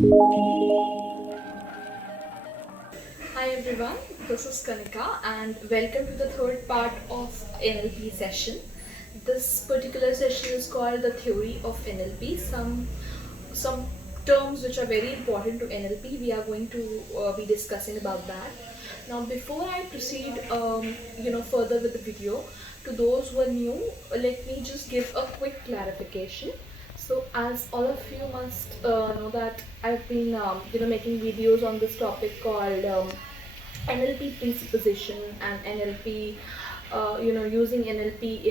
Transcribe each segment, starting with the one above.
Hi everyone, this is Kanika and welcome to the third part of NLP session. This particular session is called the Theory of NLP. Some terms which are very important to NLP. We are going to be discussing about that. Now, before I proceed, further with the video, to those who are new, let me just give a quick clarification. So, as all of you must know that I've been, making videos on this topic called NLP presupposition and NLP, using NLP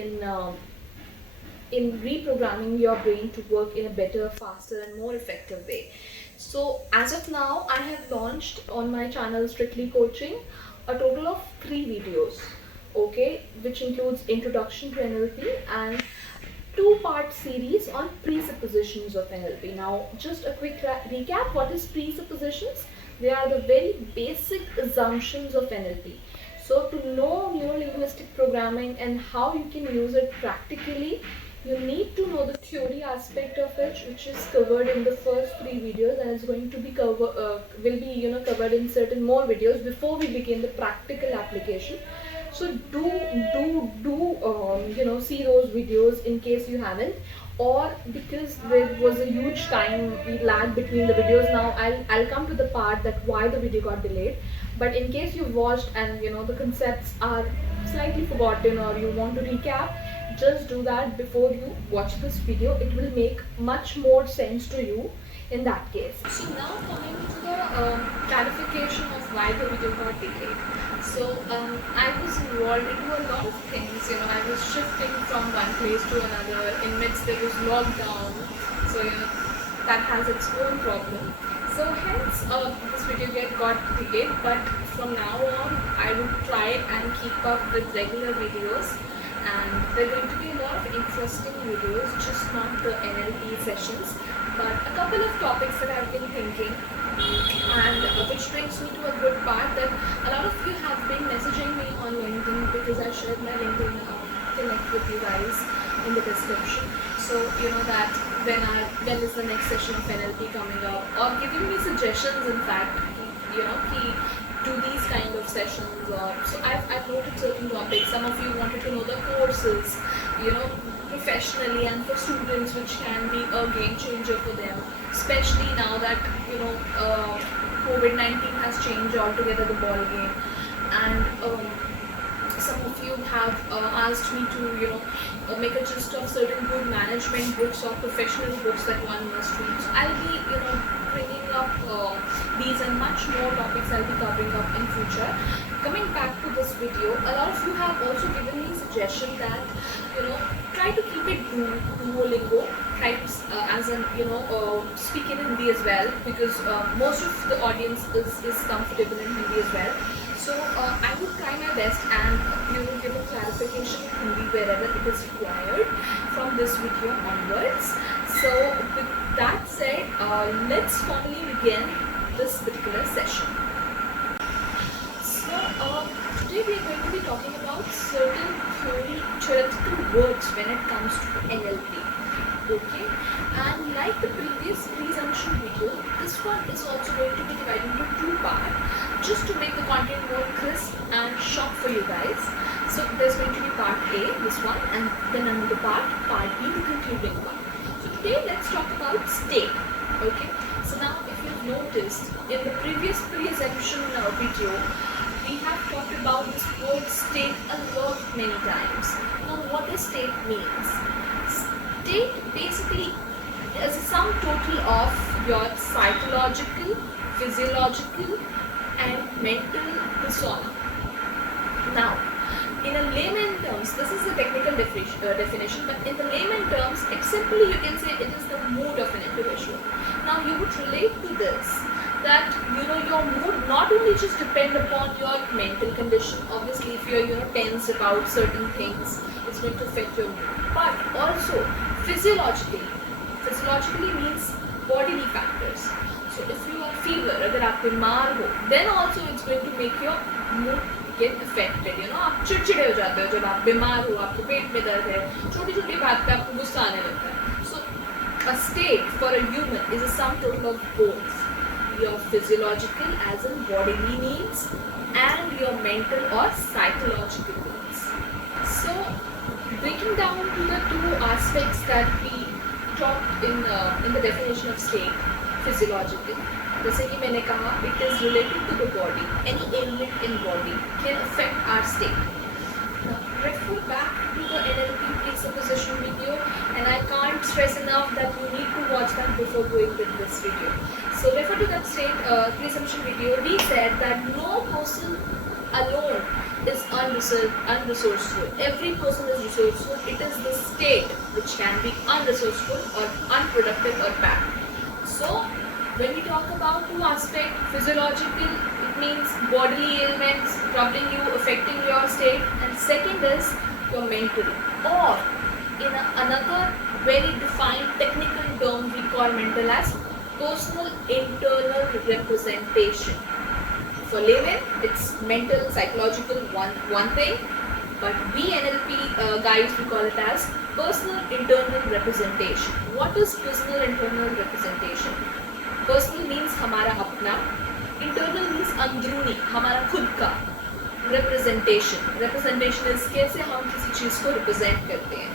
in reprogramming your brain to work in a better, faster, and more effective way. So, as of now, I have launched on my channel Strictly Coaching a total of 3 videos, okay, which includes Introduction to NLP and 2-part series on presuppositions of NLP. Now, just a quick recap. What is presuppositions? They are the very basic assumptions of NLP. So, to know neuro-linguistic programming and how you can use it practically, you need to know the theory aspect of it, which is covered in the first 3 videos, and is going to be covered in certain more videos before we begin the practical application. So see those videos in case you haven't, or because there was a huge time lag between the videos. Now I'll come to the part that why the video got delayed. But in case you watched and the concepts are slightly forgotten or you want to recap, just do that before you watch this video. It will make much more sense to you in that case. So now coming to the clarification of why the video got delayed. So I was involved into a lot of things. I was shifting from one place to another. In midst there was lockdown, so that has its own problem. So hence this video got delayed. But from now on, I will try and keep up with regular videos. And there are going to be a lot of interesting videos, just not the NLP sessions, but a couple of topics that I've been thinking, and which brings me to a good part that a lot of you have been messaging me on LinkedIn, because I shared my LinkedIn connect with you guys in the description. So you know that when is the next session of NLP coming up, or giving me suggestions. In fact, do these kind of sessions, or so I've noted certain topics. Some of you wanted to know the courses, professionally and for students, which can be a game changer for them, especially now that COVID-19 has changed altogether the ball game. And some of you have asked me to make a gist of certain good management books or professional books that one must read. So I'll be bringing up these and much more topics I'll be covering up in future. Coming back to this video, a lot of you have also given me suggestion that try to keep it Duolingo, try to speak in Hindi as well, because most of the audience is comfortable in Hindi as well. So I would try my best and give a clarification in Hindi wherever it is required from this video onwards. So with that said, let's formally begin this particular session. So today we are going to be talking about certain theoretical words when it comes to NLP. Okay, and like the previous presumption video, this one is also going to be divided into 2 parts, just to make the content more crisp and sharp for you guys. So there's going to be part A, this one, and then another part B, the concluding part. So today let's talk about state. Okay, so now if you've noticed in the previous preassumption video, we have talked about this word state a lot many times. Now what does state means? State basically is a sum total of your psychological, physiological and mental persona. Now, in a layman terms, this is a technical definition, but in the layman terms, simply you can say it is the mood of an individual. Now, you would relate to this that your mood not only just depend upon your mental condition. Obviously, if you're tense about certain things, it's going to affect your mood, but also physiologically means bodily factors. So if you are fever, अगर आप बीमार हो, then also it's going to make your mood get affected. आप चिड़चिड़े हो जाते हो जब आप बीमार हो, आपके पेट में दर्द है, छोटी छोटी बात पे आपको गुस्सा आने लगता है. So A state for a human is a sum total of both your physiological as in bodily needs and your mental or psychological needs. So breaking down to the two aspects that we talked in the definition of state, physiological, जैसे कि मैंने कहा, it is related to the body. Any ailment in body can affect our state. Now, refer back to the NLP presupposition video, and I can't stress enough that you need to watch that before going with this video. So refer to that state presupposition video. We said that no person alone is unresourceful. Every person is resourceful. It is the state which can be unresourceful or unproductive or bad. So when we talk about two aspects, physiological, it means bodily ailments troubling you, affecting your state, and second is your mental, or in another very defined technical term we call mental as personal internal representation. For laymen, it's mental, psychological, one thing, but we NLP guys, we call it as personal internal representation. What is personal internal representation? Personal means हमारा अपना, internal means अंदरूनी, हमारा खुद का. Representation is कैसे हम किसी चीज़ को represent करते हैं.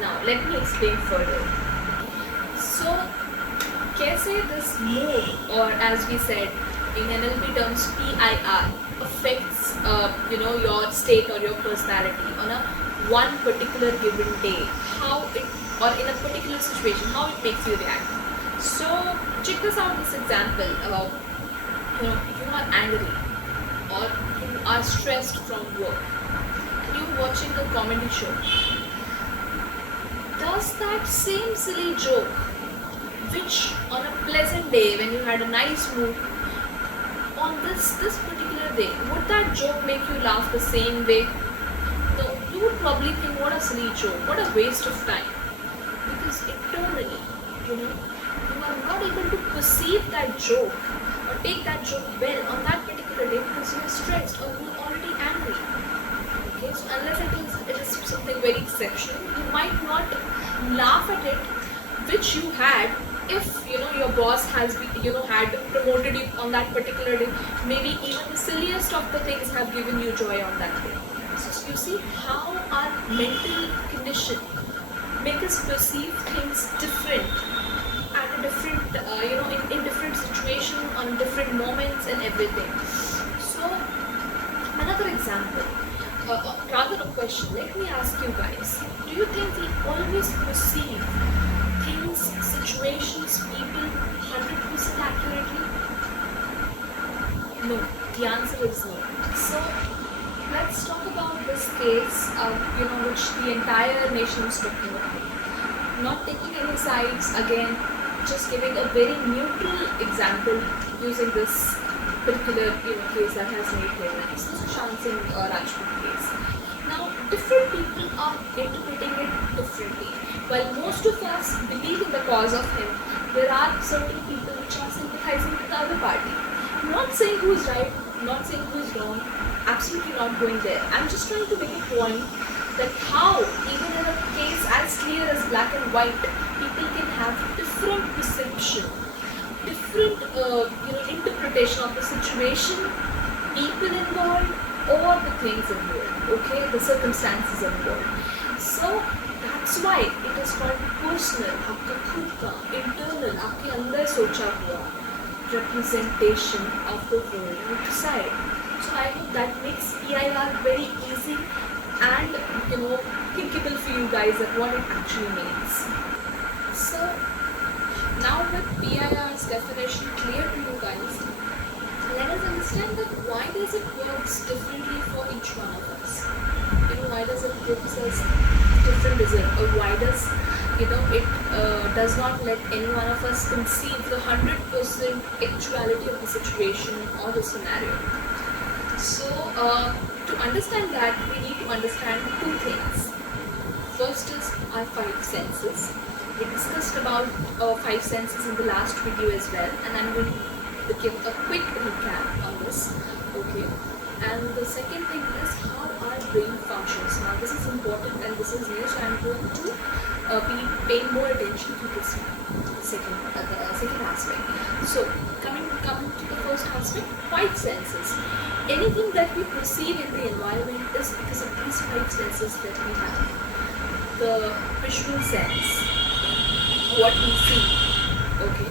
Now let me explain further. So कैसे this mood, or as we said in NLP terms PIR, affects your state or your personality on a one particular given day, how it, or in a particular situation, how it makes you react. So check this out, this example about, you are angry or you are stressed from work and you're watching a comedy show. Does that same silly joke, which on a pleasant day when you had a nice mood, on this particular day, would that joke make you laugh the same way? No, you would probably think, what a silly joke, what a waste of time. Because internally, you are not able to perceive that joke or take that joke well on that particular day because you are stressed or you are already angry. Okay, so unless it is something very exceptional, you might not laugh at it, which you had if your boss has had promoted you on that particular day. Maybe even the silliest of the things have given you joy on that day. So you see how our mental condition make us perceive things different at a different, in different situations, on different moments and everything. So another example, rather a question, let me ask you guys, do you think we always perceive things, situations, people 100% accurately? No, the answer is no. So let's talk about this case, which the entire nation is talking about. Not taking any sides, again, just giving a very neutral example using this particular case that has made headlines. This is Sushant Singh Rajput case. Now, different people are interpreting it differently. While most of us believe in the cause of him, there are certain people which are sympathizing with the other party. I'm not saying who is right, not saying who is wrong, absolutely not going there. I'm just trying to make a point that how, even in a case as clear as black and white, people can have different perception, different interpretation of the situation, people involved, or the things involved, okay, the circumstances involved. So that's why it is called personal, आपका खुद का, internal, आपके अंदर सोचा हुआ representation of the world outside. So I hope that makes PIR very easy and thinkable for you guys at what it actually means. So now with PIR's definition clear to you guys, let us understand that why does it works differently for each one of us. Why does it gives us different result, or why does it does not let any one of us conceive the 100% actuality of the situation or the scenario. So to understand that, we need to understand two things. First is our five senses. We discussed about five senses in the last video as well, and I'm going to give a quick recap on this. Okay. And the second thing is how our brain functions. Now this is important and this is new, so I'm going to be paying more attention to this second aspect. So coming to the first aspect, five senses. Anything that we perceive in the environment is because of these five senses that we have. The visual sense, what we see, okay.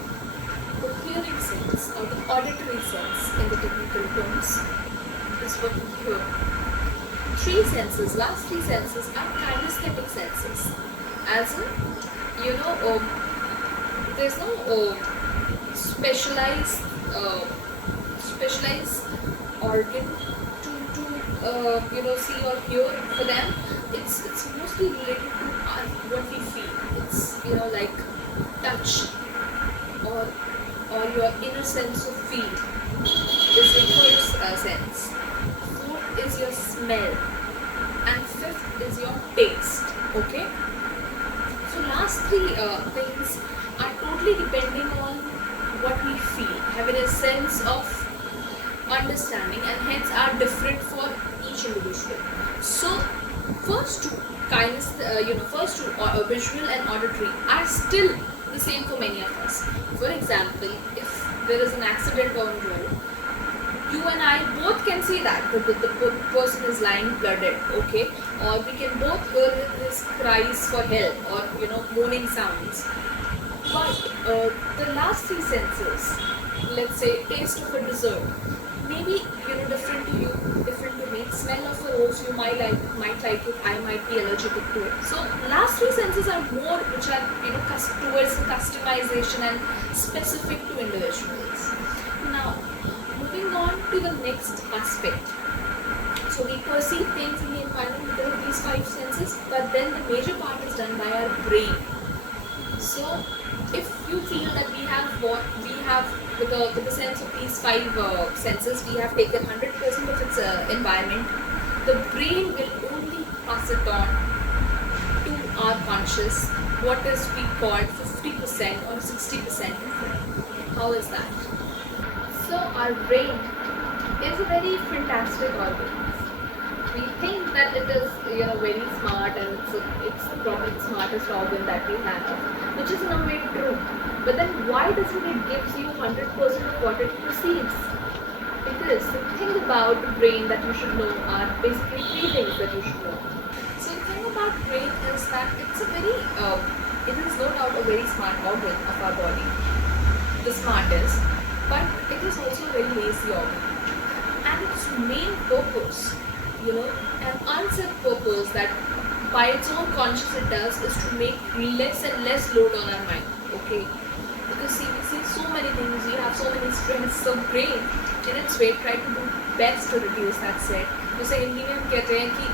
The hearing sense or the auditory sense in the technical terms is what we hear. Three senses, last three senses are kinesthetic senses. As in, there's no specialized organ to see or hear for them. It's mostly related to what we feel. It's like touch or your inner sense of feel is your first sense. Fourth is your smell, and fifth is your taste. Okay. So last three things are totally depending on what we feel, having a sense of understanding, and hence are different for each individual. So first two visual and auditory are still the same for many of us. For example, if there is an accident on road, you and I both can see that the person is lying blooded, okay, or we can both hear his cries for help or moaning sounds. But the last three senses, let's say taste of a dessert, maybe different to you, different to me. Smell of a rose, you might like it, I might be allergic to it. So last three senses are more which are towards customization and specific to individuals. Now moving on to the next aspect. So we perceive things in the environment because of these five senses, but then the major part is done by our brain. So if you feel that we have with the sense of these five senses, we have taken 100% of its environment, the brain will only pass it on to our conscious, what is we call 50% or 60% of it. How is that? So our brain is a very fantastic organ. We think that it is very smart and it's probably the smartest organ that we have, which is in a way true. But then why doesn't it give you 100% of what it perceives? Because the thing about the brain that you should know are basically three things that you should know. So the thing about brain is that it's it is no doubt a very smart organ of our body, the smartest, but it is also a very lazy organ. And its main purpose, an unsaid purpose that by its own conscious it does, is to make less and less load on our mind. Okay, because see, we see so many things, we have so many stress, so brain in its way try to do best to reduce that set. जैसे हिंदी में हम कहते हैं कि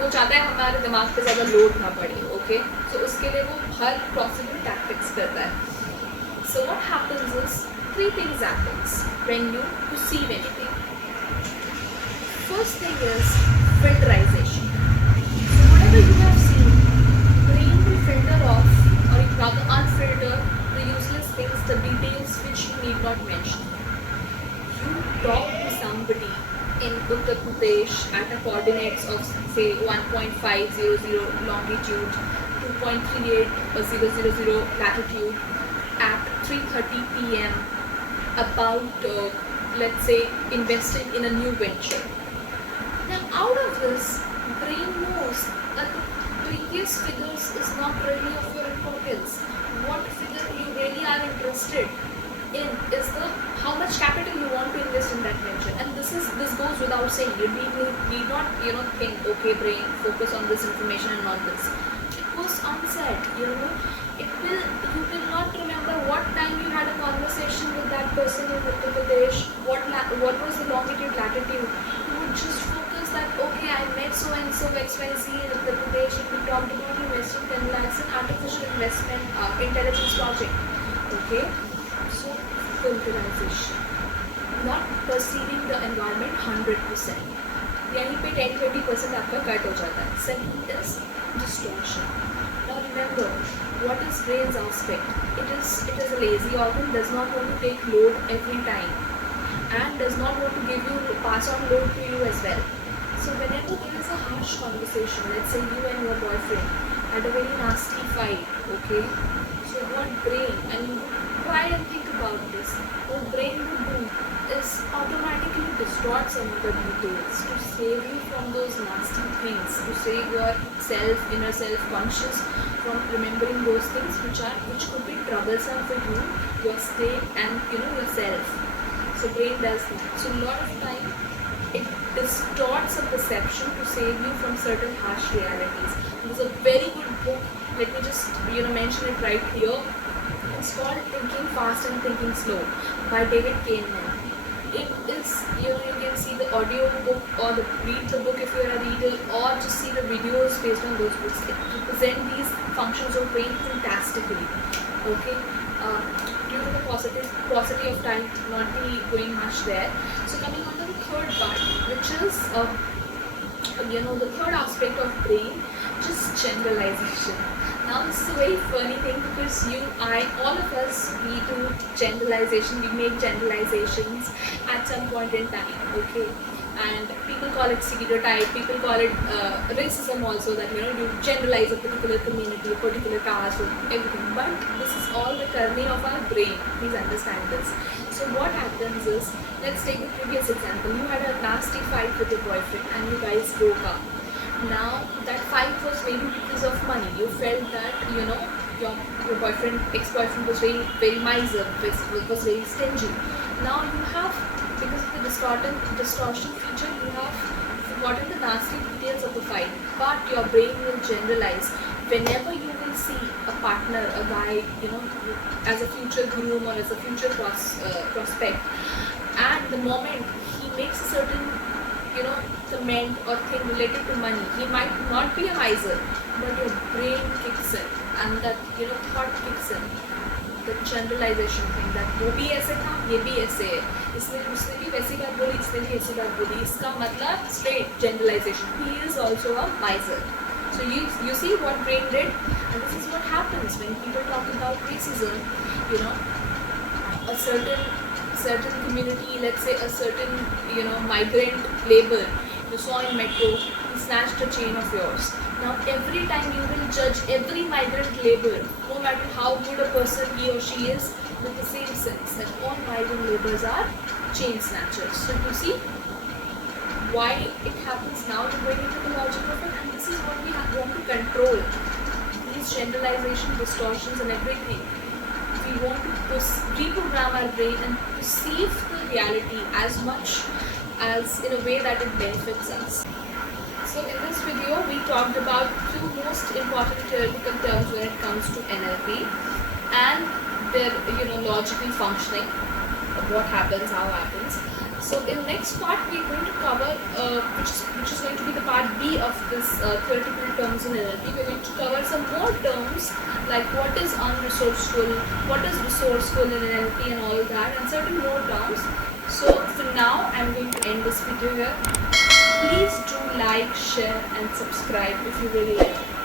वो चाहता है हमारे दिमाग पे ज़्यादा लोड ना पड़े. ओके, so उसके लिए वो हर possible tactics करता है. So what happens is three things happens when you perceive anything. First thing is filterization. So whatever you have seen, brain will filter off or rather unfilter the useless things, the details which you need not mention. You talk to somebody in Uttar Pradesh at a coordinates of say 1.500 longitude, 2.3800 latitude at 3:30 p.m. about let's say investing in a new venture. Now out of this, brain knows that the previous figures is not really of your importance. What figure you really are interested in is the how much capital you want to invest in that venture. And this goes without saying. You need not think, okay brain, focus on this information and not this. It goes unsaid. You will not remember what time you had a conversation with that person in Uttar Pradesh, what was the longitude, latitude. You would just focus that, okay, I met so and so XYZ in Uttar Pradesh and we talked about investing 10 lakhs in artificial investment intelligence project. Okay, so filterization, not perceiving the environment 100%. यहीं पे 10-20% आपका cut हो जाता है. Second is distortion. Now remember, what is brain's aspect? It is a lazy organ, does not want to take load every time. and does not want to give you pass on load to you as well. So whenever there is a harsh conversation, let's say you and your boyfriend had a very nasty fight, okay? So what brain, and you try and think about this, what brain would do is automatically distort some of the details to save you from those nasty things, to save your inner self conscious from remembering those things which could be troublesome for you, your state, and yourself. So brain does that. So a lot of time it distorts a perception to save you from certain harsh realities. There's a very good book, let me just mention it right here. It's called Thinking Fast and Thinking Slow by David Kahneman. It is, you can see the audio book or read the book if you're a reader, or just see the videos based on those books. It represents these functions of brain fantastically. Okay. Due to the paucity of time, not be going much there. So coming on to the third part, which is the third aspect of brain, just generalization. Now this is a very funny thing because all of us, we do generalization, we make generalizations at some point in time, okay? And people call it stereotype, people call it racism also, that you generalize a particular community, a particular caste, or everything. But this is all the karmi of our brain, please understand this. So what happens is, let's take the previous example. You had a nasty fight with your boyfriend and you guys broke up. Now that fight was maybe because of money. You felt that your boyfriend, ex-boyfriend was very miser, was very stingy. Now you have, because of the distortion feature, you have forgotten the nasty details of the fight, but your brain will generalize. Whenever you will see a partner, a guy, as a future groom or as a future prospect, and the moment he makes a certain comment or thing related to money, he might not be a miser, but your brain kicks in, and that thought kicks in, the generalization thing, that वो भी ऐसे था, ये भी ऐसे है, उसने भी वैसी बात बोली, इसने भी ऐसी बात बोली, इसका मतलब straight generalization, he is also a miser. So you see what brain did, and this is what happens when people talk about racism. A certain community, let's say a certain migrant labor you saw in metro, he snatched a chain of yours. Now every time you will judge every migrant labor, no matter how good a person he or she is, with the same sense that all migrant laborers are chain snatchers. So you see why it happens now, to going into the logic of it, and this is what we want to control, these generalization, distortions and everything. We want to reprogram our brain and perceive the reality as much as in a way that it benefits us. So in this video, we talked about two most important theoretical terms when it comes to NLP and their logical functioning, what happens, how happens. So in next part, we are going to cover, which is going to be the part B of this theoretical terms in NLP. We are going to cover some more terms like what is unresourceful, what is resourceful in NLP and all that, and certain more terms. So for now, I am going to end this video here. Please do like, share and subscribe if you really like it.